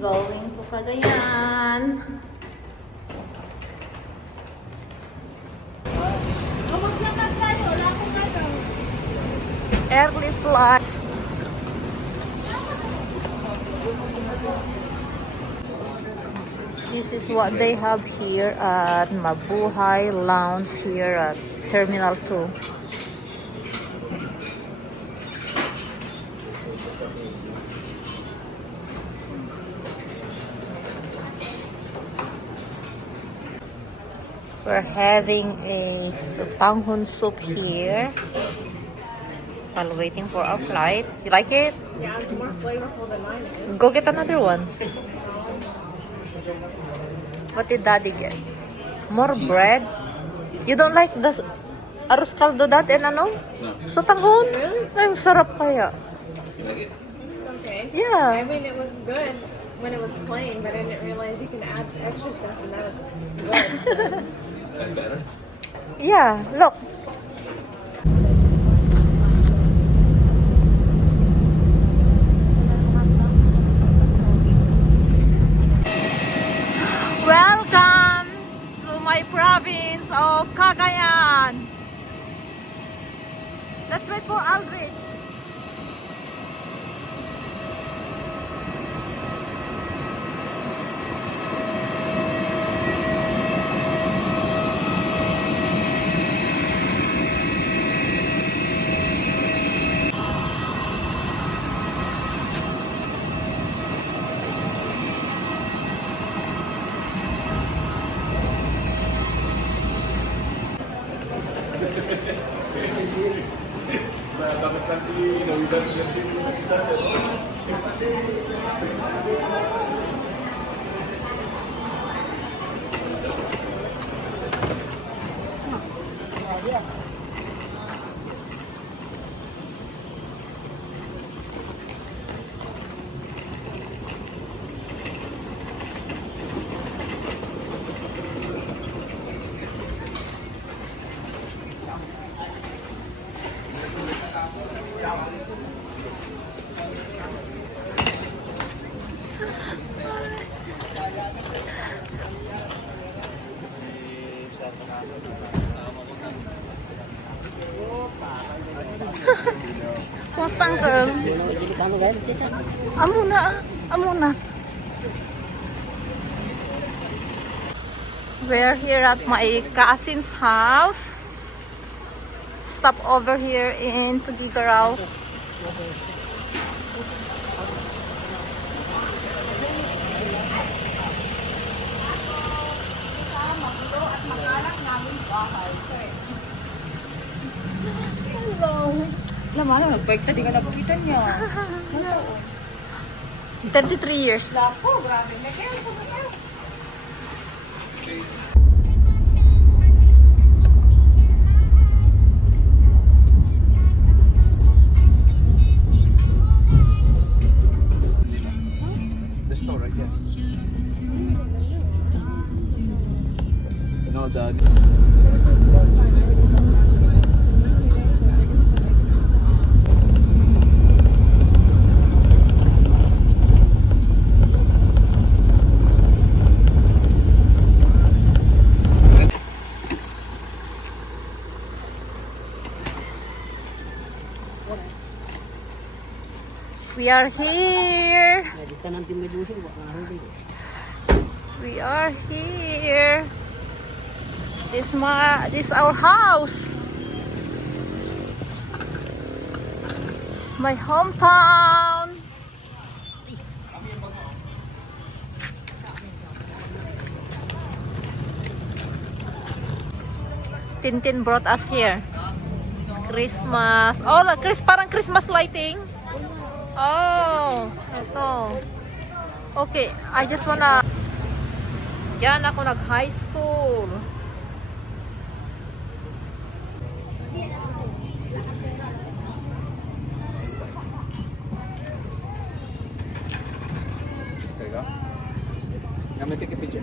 Going to Cagayan. Early flight. This is what they have here at Mabuhay Lounge here at Terminal 2. We're having a tanghon soup here while waiting for our flight. You like it? Yeah, it's more flavorful than mine is. Go get another one. What did Daddy get? More bread? You don't like the arroz caldo that and ano? No. So tanghon? Really? Ay, ang sarap kaya. You like it? It's okay. I Yeah. mean, it was good when it was plain, but I didn't realize you can add extra stuff and that was good. That's better. Yeah, look. Welcome to my province of Cagayan. Let's wait for Aldrich. Kumusta ang girl? Amuna, amuna. We're here at my cousin's house. Stop over here in Tugigaraw. Laman, nag-bike na, di ka nabukitan niya. 33 years. Lapo, grabe. Kaya ito ba niya? The store right there. No, the... We are here. We are here. This is our house. My hometown. Tintin brought us here. It's Christmas. Oh, parang Christmas lighting. Oh, ito. Okay, I just wanna... Yan ako nag-high school. There you go. I'm gonna take a picture.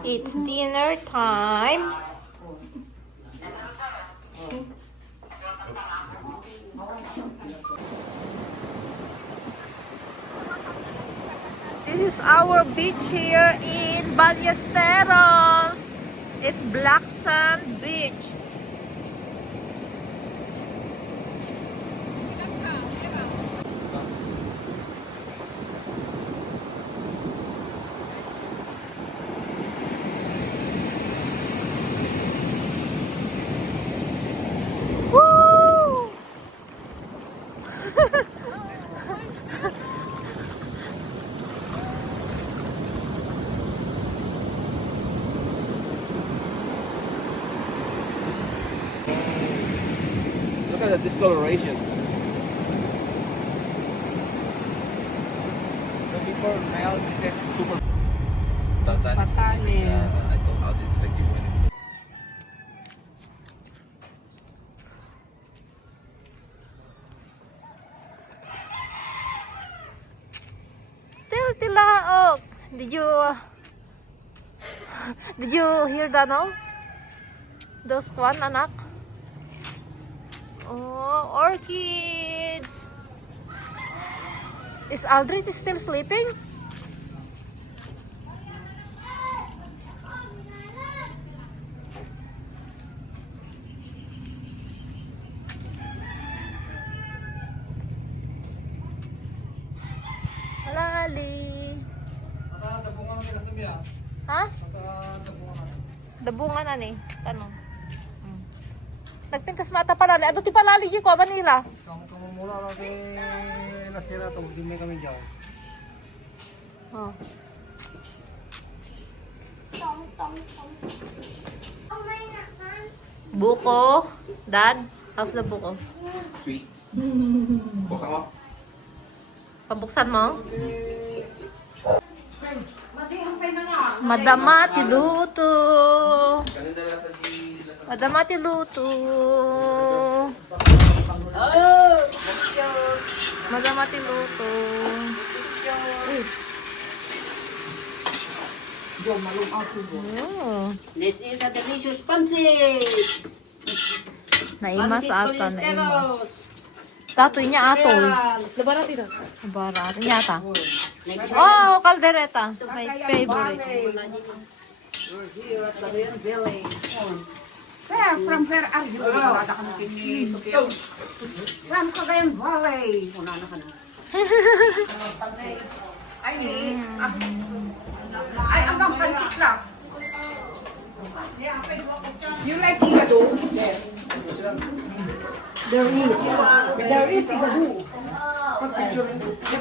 It's dinner time. is our beach here in Ballesteros. It's Black Sand Beach. Woo! Look at the discoloration. So before now, this is super. The sun is Patanes. I don't know how it's like you when it- Tilaok. Did you hear that, no? Those kwan, anak? Oh, orchids. Is Aldred still sleeping? Lali. Ha? Dabungan na ni. Ano? Nagtingkas mata palali. Ato ti palali di ko Manila. Kamu mula lagi nasira to dumi kami jauh. Oh. Buko. Dad, how's the buko? Sweet. Buksan mo. Pabuksan mo? Madama ti luto. Kanina lang tadi Madama ti luto. Madama ti luto. Oh. This is a delicious pancit. Naimas Pancit ata, naimas. Ballesteros. Tatoy niya atol. Lebaran dito. Barat niya ata. Oh, kaldereta. My favorite. From where are you? Wala ka na kini. From Cagayan Valley. Una na ka na. Ay, ay, ang bang pancit lang. You like igado? There is igado.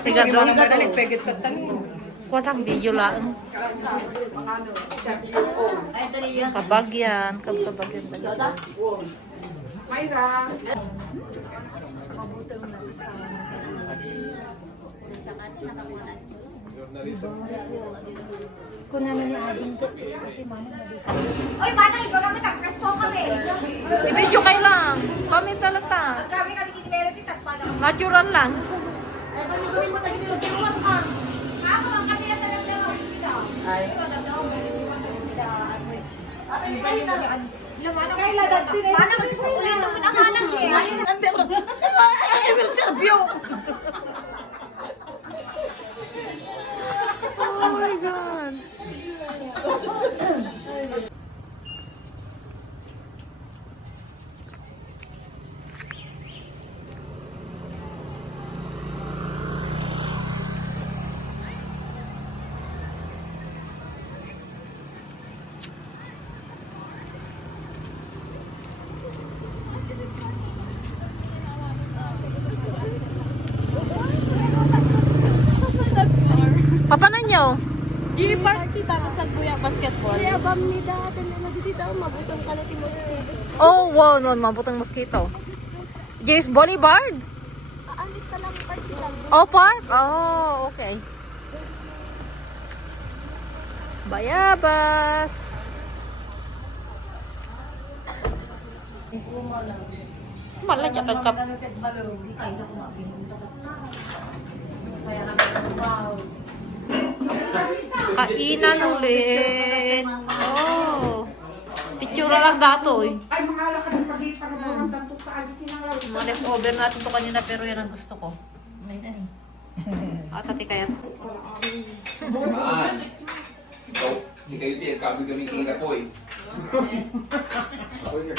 Tiga doon. Kuwatang video lang. Kabagyan. Kabagyan. Mayra. Oy, batang iba kami nagpresto kami. I-video kay lang. Comment na lang ta. Kami kami kinilala kita para. Natural lang. Ay, kami kami mo tayo dito. Tiruan ka. Ako ang kami na talaga Ay. Kailan dati na. Paano magsuulit ng pinakanan niya? Ante bro. Ay, pero Serbio. Oh my God. Papanan nyo? Di party tayo sa Buyang Basketball. Kaya bam ni datan na dito mabutong ka na ti mosquito. Oh, wow, no, mabutang mosquito. James Boulevard? Aanit ka lang party lang. Oh, park? Oh, okay. Bayabas. Malah jangan kap. Kainan ulit. Oh. Picture lang dato eh. Ay, mga lakad ng pagit para buwan tanto pa agi sinanglaw. Mga leftover natin to kanina pero yan ang gusto ko. Tati kaya. Saan? Ikaw, si kayo din, kami tira po eh. Ako here.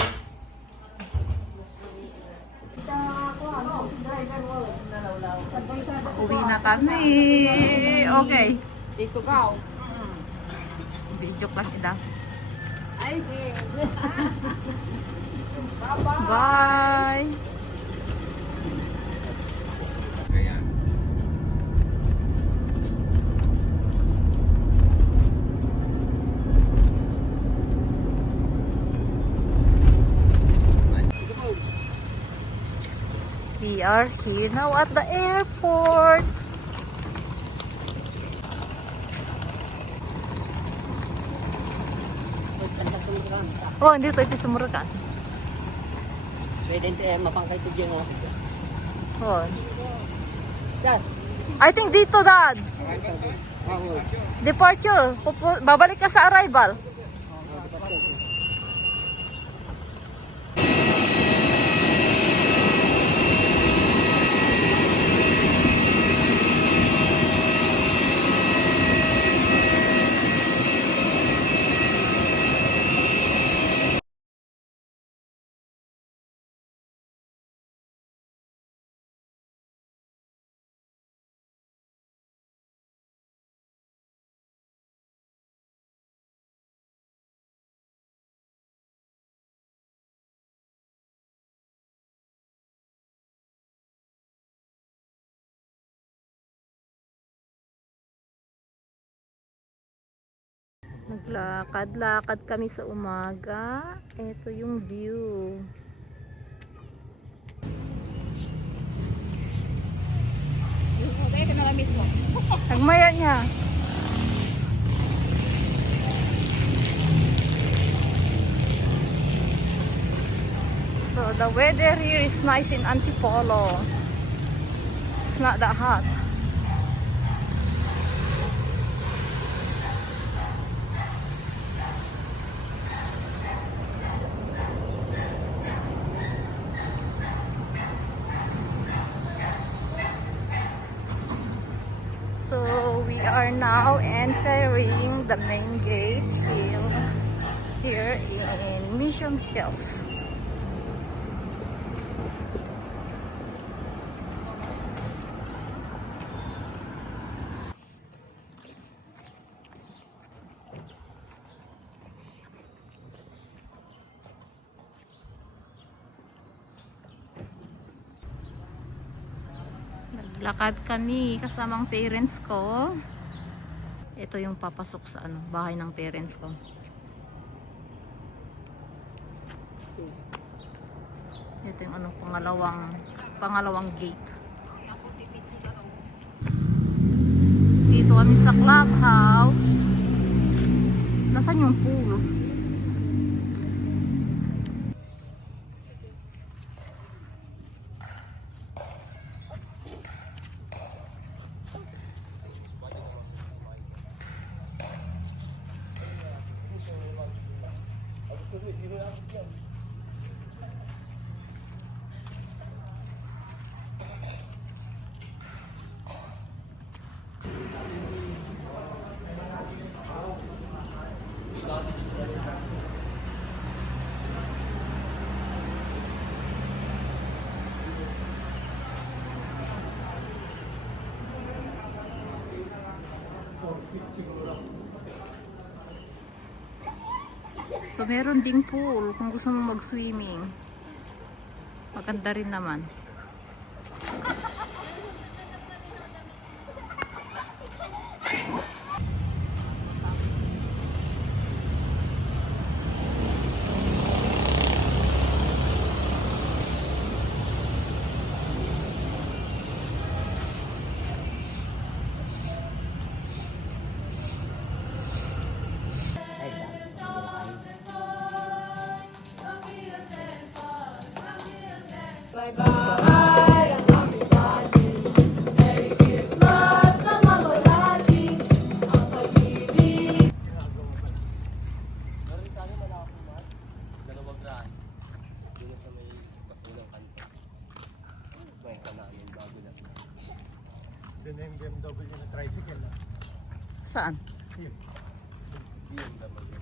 Uwi na kami. Okay. Dito ka. Video class ida. Ay, Bye. Ayan. We are here now at the airport. Oh, hindi to ipisumura ka. Pwede mapangkay ko dyan. Oh. Dad. I think dito, Dad. Departure. Babalik ka sa arrival. Naglakad-lakad kami sa umaga. Ito yung view. Kaya ka na mismo. Nagmaya niya. So the weather here is nice in Antipolo. It's not that hot. So we are now entering the main gate here in Mission Hills. Naglakad kami kasamang parents ko. Ito yung papasok sa bahay ng parents ko. Ito yung pangalawang gate. Dito kami sa clubhouse. Nasaan yung pool? So meron ding pool kung gusto mong mag-swimming. Maganda rin naman. Bye-bye. maganda yung BMW na tricycle. Saan? Yun. BMW.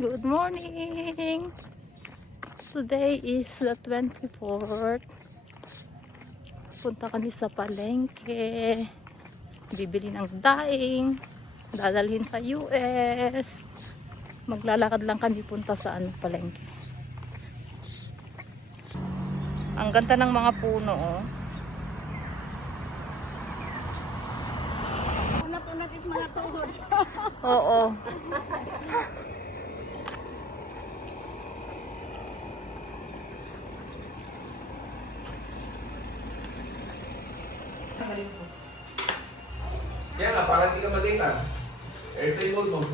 Good morning! Today is the 24th. Punta kami sa palengke. Bibili ng daing. Dadalhin sa US. Maglalakad lang kami punta sa palengke. Ang ganda ng mga puno, oh. Unat-unat it mga tuhod. Oo. Kaya nga, parang hindi ka madata. Airplane mode mo.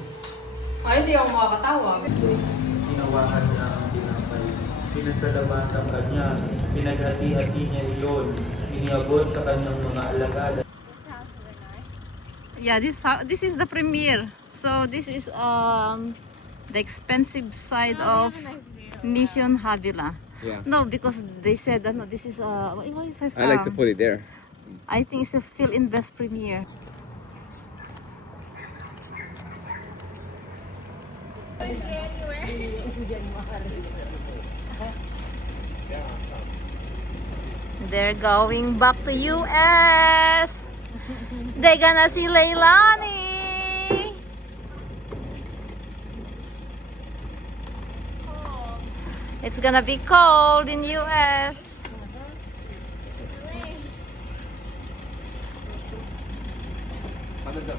Ay, hindi ako makakatawa. Ginawahan niya ang tinapay. Pinasalamatan kanya. Pinaghati-hati niya iyon. Iniabot sa kanyang mga alagad. Yeah, this is the premiere. So this is the expensive side of Mission Havila. Yeah. No, because they said no, this is what it says, I like to put it there. I think it says Phil Invest Premiere. They're going back to US. They're gonna see Leilani. It's gonna be cold in US. Maganda.